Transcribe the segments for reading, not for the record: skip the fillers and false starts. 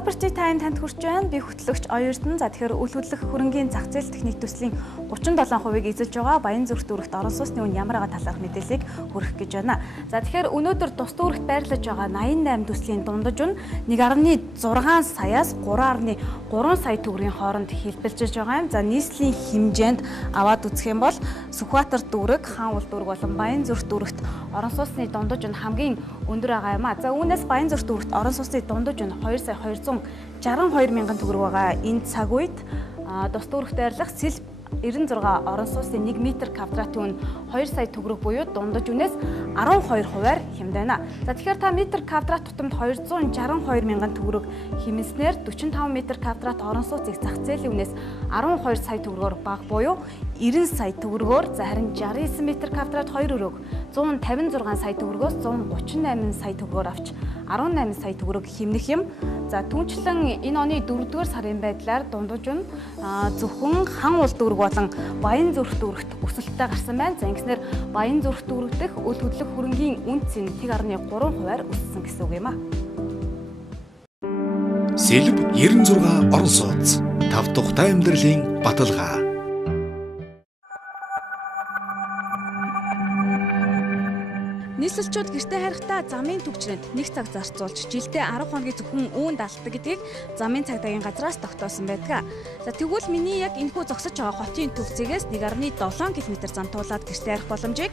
Property Time танд хүрч байна. Би хөтлөгч Оюутан. За тэгэхээр үл хөдлөх хөрөнгийн зах зээл техник төслийн 37%-ийг эзэлж байгаа Баянзүрх дүүрэгт орон сууцны үн ямар байгаа талаарх мэдээллийг хүргэх гэж байна. За тэгэхээр өнөөдөр тус дүүрэгт байрлаж байгаа 88 төслийн дундаж үн 1.6 саяас 3.3 сая төгрөгийн хооронд хэлбэлжиж байгаа юм. За нийслэлийн хэмжээнд аваад үзэх юм бол Сүхбаатар дүүрэг, Хаанул дүүрэг болон Баянзүрх дүүрэгт орон сууцны дундаж үн хамгийн өндөр байгаа юм а. За үүнээс Баянзүрх дүүрэгт орон сууцны дундаж үн 2,262 мянган төгрөг байгаа. Энэ цаг үед тус дүүрэгт байрлах Сэлб 96 орон сууцны 1 м квадратын үн 2 сая төгрөг буюу дундаж үнээс 12%-аар хямдана. За тэгэхээр та метр квадрат тутамд 262 мянган төгрөг хэмнэснээр 45 м квадрат орон сууцыг зах зээлийн үнээс 12 сая төгрөгөөр бага буюу 90 сая төгрөгөөр, за харин 69 м квадрат 2 өрөөг 156 сая төгрөгөөс 138 сая төгрөгөөр авч 18 сая төгрөг хэмнэх юм. За түүнчлэн энэ оны 4-р сарын байдлаар дундаж нь зөвхөн Хаанул дүүрэг болон Баянзүрх дүүрэгт өсөлттэй гарсан байна. За ингэснээр Баянзүрх дүүрэг дэх үл хөдлөх хөрөнгийн үнц нь 1.3%-аар өссөн гэсэн үг юм а. Сэлб 96 орон сууц 5 тухтай амьдралын баталгаа. Нийслэлчүүд гэртээ харихдаа замын түвшинд 1 цаг зарцуулж жилдээ 10 хоногийн зөвхөн үүнд алддаг гэдгийг замын цагдаагийн газраас тогтоосон байдаг. За тэгвэл миний яг энэхүү зогсож байгаа хотын төвцгээс 1.7 км замтуулаад гэртээ харих боломжийг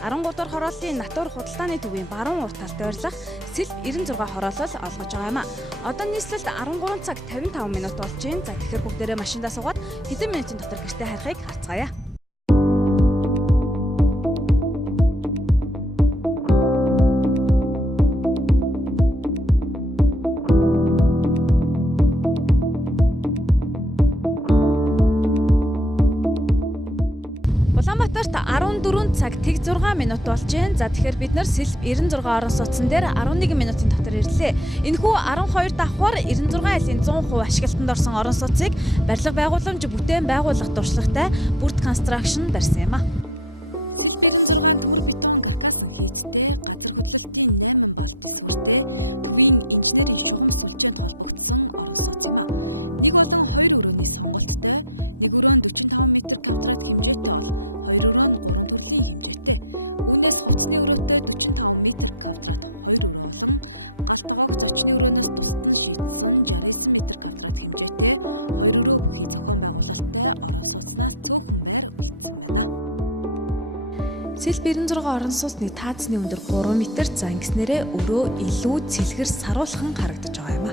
13 дугаар хорооллын натур худалдааны төвийн баруун урт талд байрлах Сэлб 96 хороолол олгож байгаа юм а. Одоо нийслэлд 13 цаг 55 минут болж байна. За тэгэхээр бүгдээрээ машиндаа суугаад хэдэн минутын дотор гэртээ харихыг харцгаая. Улаанбаатарт 14 цаг 6 минут болж байна. За тэгэхээр бид нар Сэлб 96 орон сууцсан дээр 11 минутын дотор ирлээ. Энэхүү 12 давхар 96 айлын 100% ашиглалтанд орсон орон сууцыг барилга байгууламж бүтээн байгуулах туршлагатай Бүрт Construction барьсан юм а. Сэлб 96 орон сууцны таацны өндөр 3 м. За ингэснээрээ өрөө илүү цэлгэр саруулхан харагдаж байгаа юм а.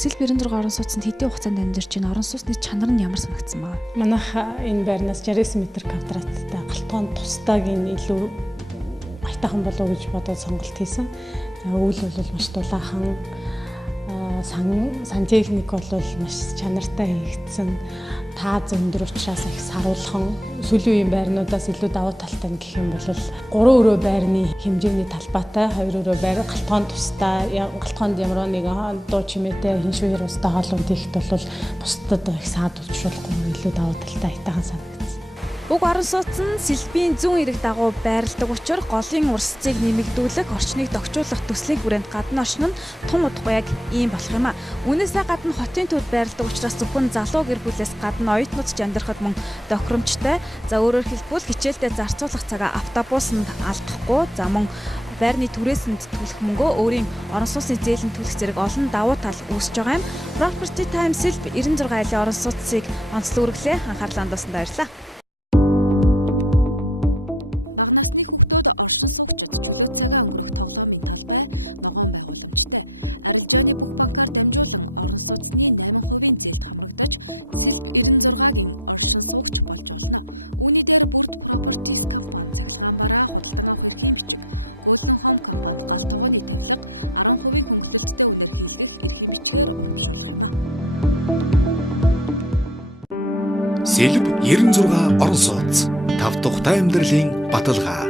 Сэлб 96 орон сууцнд хэдийн хугацаанд амьдарч байна? Орон сууцны чанар нь ямар санагдсан байна? Манайх энэ байрнаас 69 м квадраттай галтгоон тусдаагийн илүү айтайхан болов гэж бодоод сонголт хийсэн. Үйл бол маш дулаахан, сантехник бол маш чанартай хийгдсэн. Тааз өндөр учраас их саруулхан, сүүлийн үеийн байрнуудаас илүү давуу талтай гэх юм бол 3 өрөө байрны хэмжээний талбайтай, 2 өрөө байр галтгоон тустай, галтгоонд ямар нэгэн дуу чимээтэй хиншүү хэрвстэй хоолунд хийхэд бол бусдад их саадуулжуулахгүй илүү давуу талтай айтайхан санагдсан. Уг орон сууц нь Сэлбийн зүүн эрэг дагуу байрладаг учраас голын урсцыг нэмэгдүүлэх, орчныг догчуулах төслийн хүрээнд гадна оршин нь тун удахгүй яг ийм болох юм а. Үүнээсээ гадна хотын төвд байрладаг учраас зөвхөн залуу гэр бүлээс гадна оюутнууд ч амьдрахад мөн тохиромжтой. За өөрөөр хэлбэл хичээлдээ зарцуулах цагаа автобусанд алдахгүй, за мөн байрны түрээсэнд төлөх мөнгөө өөрийн орон сууцны зээлийн төлөх зэрэг олон давуу тал үүсэж байгаа юм. Property Time Сэлб 96 айлын орон сууцыг онцлог үргэлээ анхаарлаа хандуулсанд баярлалаа. Сэлб 96 орон сууц 5 тухтай амьдралын баталгаа.